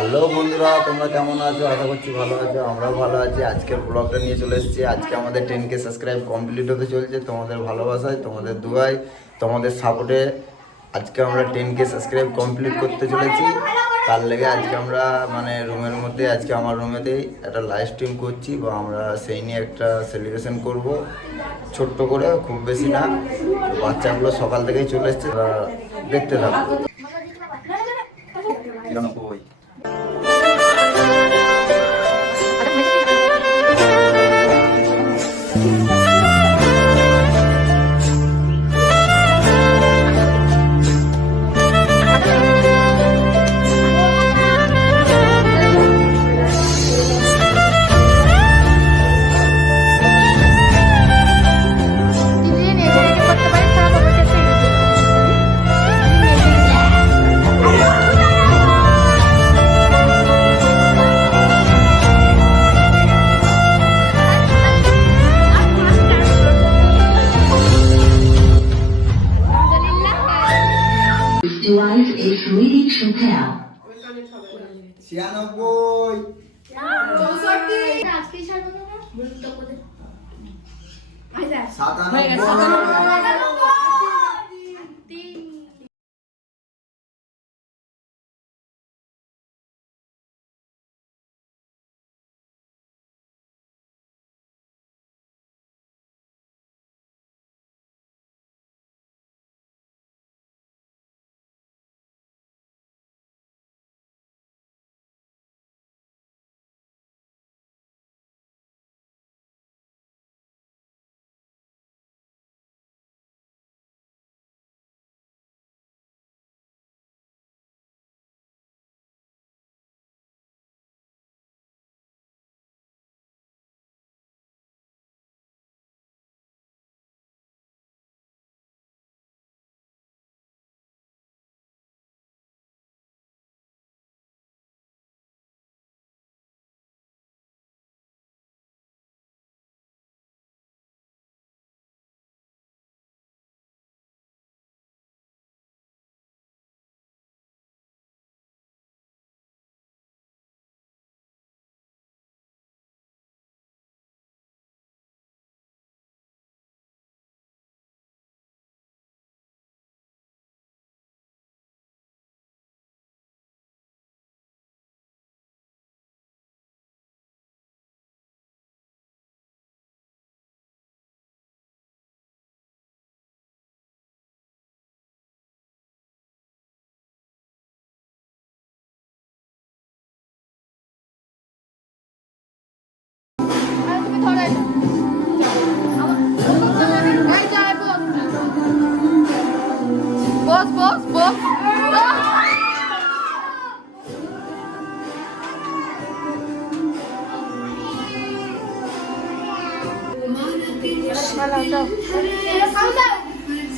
Hello বন্ধুরা তোমরা কেমন আছো আশা করছি ভালো আছো আমরাও ভালো আছি আজকের ব্লগটা নিয়ে চলে এসেছি আজকে আমাদের টেন কে সাবস্ক্রাইব কমপ্লিট হতে চলছে তোমাদের ভালোবাসায় তোমাদের দুয়ায় তোমাদের সাপোর্টে আজকে আমরা টেন কে সাবস্ক্রাইব কমপ্লিট করতে চলেছি তার লেগে আজকে আমরা মানে রুমের মধ্যে আজকে আমার রুমেতেই একটা লাইভ স্ট্রিম করছি বা আমরা সেই নিয়ে একটা সেলিব্রেশন করব ছোট্ট করে খুব বেশি না বাচ্চাগুলো সকাল থেকেই চলে এসছে দেখতে থাকো ছিয়ানব্বই। আচ্ছা সাতানব্বই।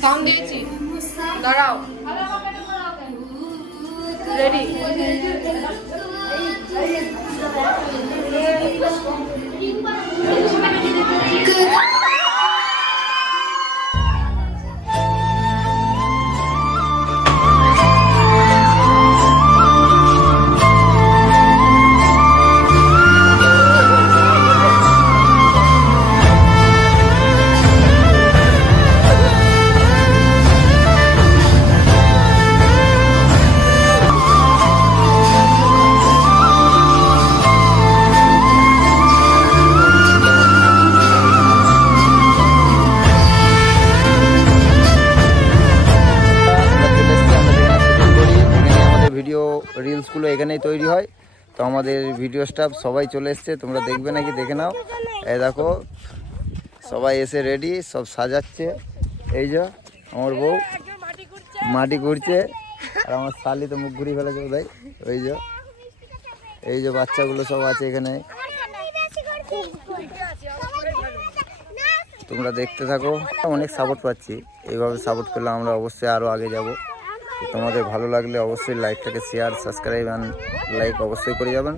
সাউন্ড দিয়েছি। দাঁড়াও। রেডি আমরা রিলসগুলো এখানেই তৈরি হয়। তো আমাদের ভিডিও স্টাফ সবাই চলে এসছে, তোমরা দেখবে নাকি, দেখে নাও। এই দেখো, সবাই এসে রেডি সব সাজাচ্ছে। এই যে, আমার বউ মাটি ঘুরছে আর আমার শালি তো মুখ ঘুরিয়ে ফেলেছে বোধহয়। ওই যে, এই যে বাচ্চাগুলো সব আছে এখানে। তোমরা দেখতে থাকো, অনেক সাপোর্ট পাচ্ছি। এইভাবে সাপোর্ট করলে আমরা অবশ্যই আরও আগে যাব। তোমাদের ভালো লাগলে অবশ্যই লাইকটাকে শেয়ার সাবস্ক্রাইব অ্যান্ড লাইক অবশ্যই করে যাবেন।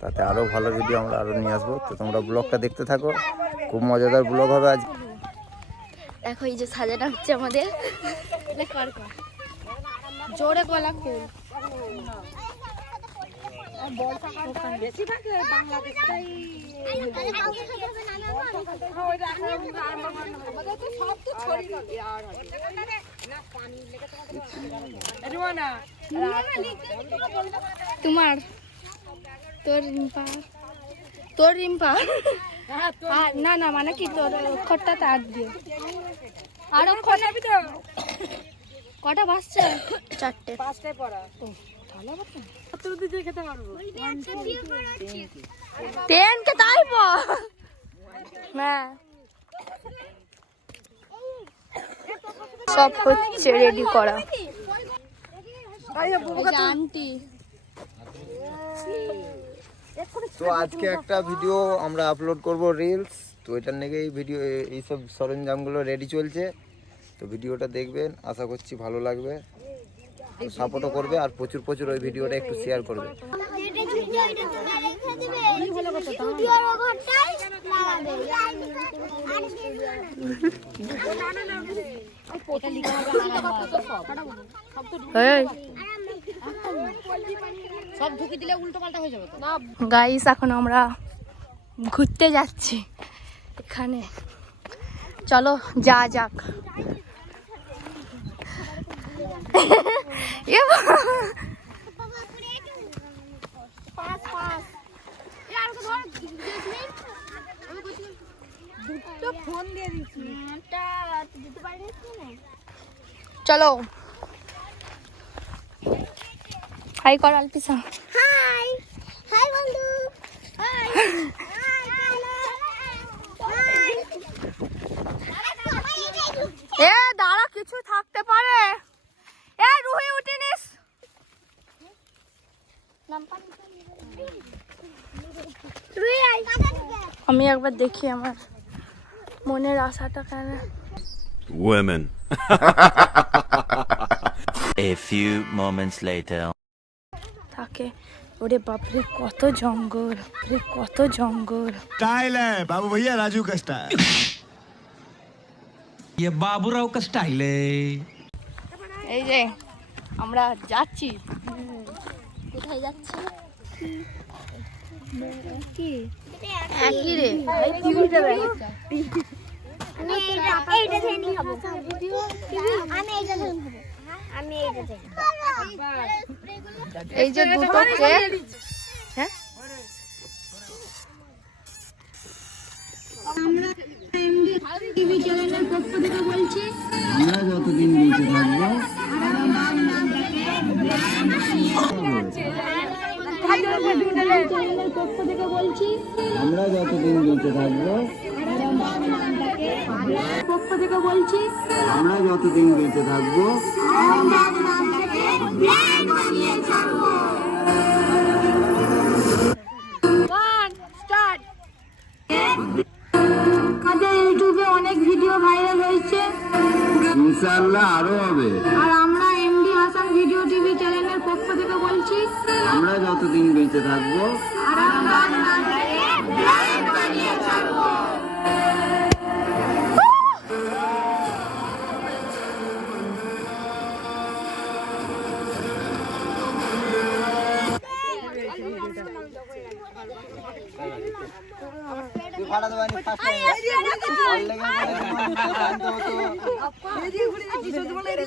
তাতে আরও ভালো ভিডিও আমরা আরও নিয়ে আসব। তো তোমরা ব্লগটা দেখতে থাকো। খুব মজাদার ব্লগ হবে আজ। দেখো এই যে সাজানো হচ্ছে আমাদের। জোরে গলা খুল। তোমার তোর রিম্পা। তোর রিম্পা? না না মানে কি তোর অক্ষরটা তার দিয়ে। আর অক্ষর কটা বাজছে? চারটে। পাঁচটায় পড়া। টেন কে তাই পর হ্যাঁ। সব হচ্ছে রেডি করা। তো আজকে একটা ভিডিও আমরা আপলোড করব রিলস তো এটার নাকি এই ভিডিও এইসব সরঞ্জামগুলো রেডি চলছে। তো ভিডিওটা দেখবেন আশা করছি ভালো লাগবে। সাপোর্টও করবে আর প্রচুর প্রচুর ওই ভিডিওটা একটু শেয়ার করবে। গাইস এখন আমরা ঘুরতে যাচ্ছি এখানে। চলো যা যাক। এ বাবা। চলো। হাই কর আলপিসা হাই হাই বন্ধু। এ দাঁড়া কিছু থাকতে পারে। এ রুহি উঠে নিস। আমি একবার দেখি আমার মনের আশাটা কেন Women. A few moments later. থাকে ওরে বাপরে কত জঙ্গল বাপরে কত জঙ্গল स्टाइल है बाबू भैया राजू का स्टाइल ये बाबूराव का स्टाइल है এই যে আমরা যাচ্ছি কোথায় যাচ্ছি একই রে। আমি এইটা এইটা থেকে খাব। আমি এইটা থেকে খাব। আমি এইটা থেকে এই দুটো কেক হ্যাঁ আমরা যতদিন বেঁচে থাকব যতদিন বেঁচে থাকব আমরা যতদিন বেঁচে থাকব আমাদের ইউটিউবে অনেক ভিডিও ভাইরাল হয়েছে। ইনশাআল্লাহ আরও হবে। আর আমরা ভিডিও টিভি চ্যানেলের পক্ষ থেকে বলছি আমরা যতদিন বেঁচে থাকব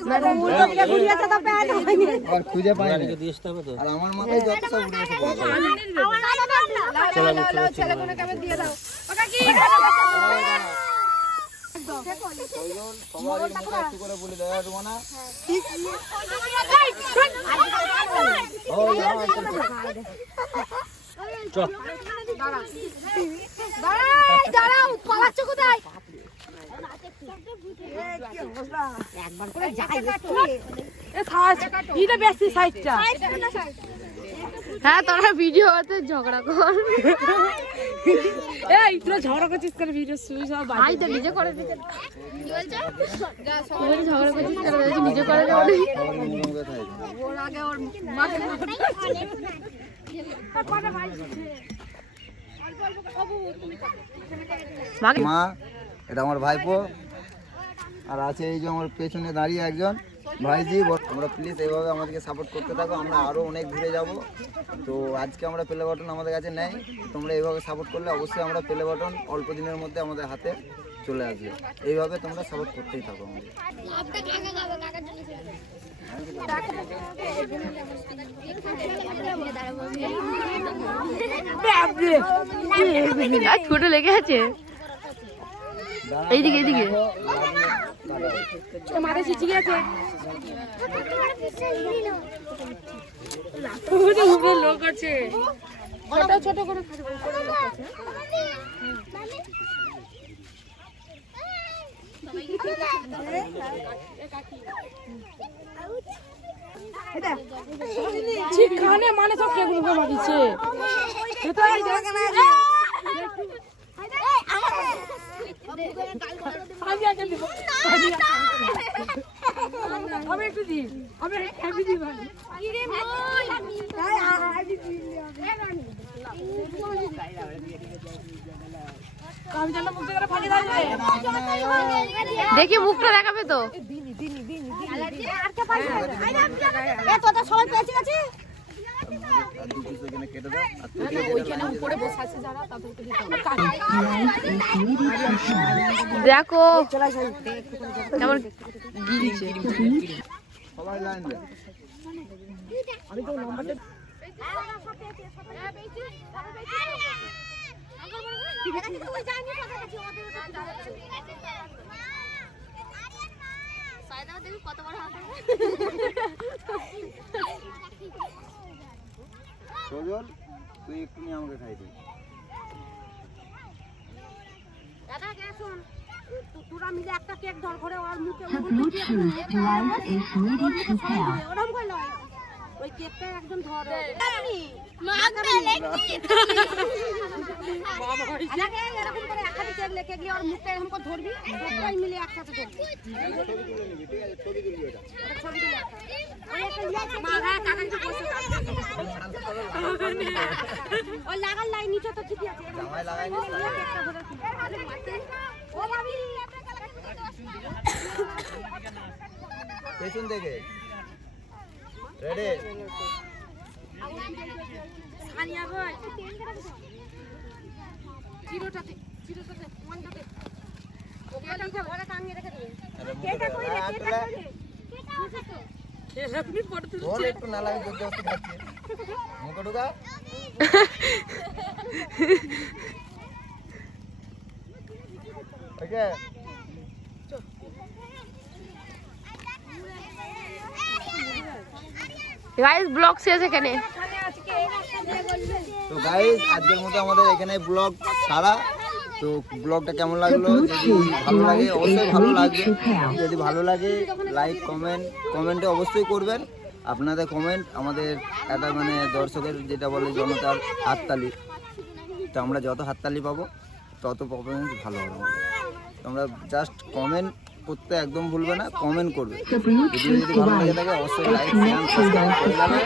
আর না আর আমার মাথায় যত সব উড়ে গেছে সবার মুখে হ্যাঁ তোরা ভিডিওতে ঝগড়া কর। এই তোরা ঝগড়া করছিস করে ভিডিও শুনি সব ভাই তো নিজে করে দিতে। কি বলছো ঝগড়া করছিস করে নিজে করে দেবো ওর আগে ওর মাকে মা, এটা আমার ভাইপো। আর আছে এই যে আমার পেছনে দাঁড়িয়ে একজন। ভাইজি আমরা প্লিজ এইভাবে আমাদেরকে সাপোর্ট করতে থাকো, আমরা আরও অনেক ঘুরে যাব। তো আজকে আমরা প্লে বাটন আমাদের কাছে নেই। তোমরা এইভাবে সাপোর্ট করলে অবশ্যই আমরা প্লে বাটন অল্প দিনের মধ্যে আমাদের হাতে চলে আসবে। এইভাবে তোমরা সাপোর্ট করতেই থাকো আমাদের। ছোট লেগে আছে? এইদিকে এইদিকে। লোক আছে ছোট ছোট করে খাবে উপরে লোক আছে ঠিক খানে মানে সব কেগুলো খাওয়া দিচ্ছে আমি একটু দিই। আমি আমি দিই ভাই আমি জানো দেখি মুখটা দেখাবে তো। দেখো কেমন বড় হবে সজল তুই এক্ষুনি আমাকে খাই দিবি দাদা কে শুন? তোরা মিলে একটা কেক ধর করে ওর মুখে pair. ওরম করে লয়। ওই কেকটা একজন ধর। এরকম করে একটা কেক লেকে গিয়ে ওর মুখটা এরকম করে ধরবি সবাই মিলে একসাথে ধরবি। হ্যাঁ কাকা কি বসে। ও লাগার লাইন নিচে তো ঠিকই আছে। পেছন থেকে। রেডি সানিয়া ভাই। চিরোটাতে চিরোটাতে ওয়ানটাতে। ওখানে ঘরে টাঙিয়ে রেখে দিবে কেটা কই রে কেটা কই রে তোর একটু না লাগে জোর জবরদস্তি খাচ্ছি মুখে ঢুকা ওকে গাইস ব্লগ শেষ এখানে। তো গাইস আজকের মতো আমাদের এখানে ব্লগ সারা তো ব্লগটা কেমন লাগল? যদি ভালো লাগে, অবশ্যই ভালো লাগবে। যদি ভালো লাগে লাইক কমেন্ট কমেন্টে অবশ্যই করবেন। আপনাদের কমেন্ট আমাদের একটা মানে দর্শকের যেটা বলে জনতার হাততালি। তো আমরা যত হাততালি পাবো, তত পারফরমেন্স ভালো হবে। তোমরা জাস্ট কমেন্ট করতে একদম ভুলবে না কমেন্ট করবে। ভিডিও যদি Bluetooth ভালো লেগে থাকে অবশ্যই is লাইক শেয়ার সাবস্ক্রাইব করে the যাবে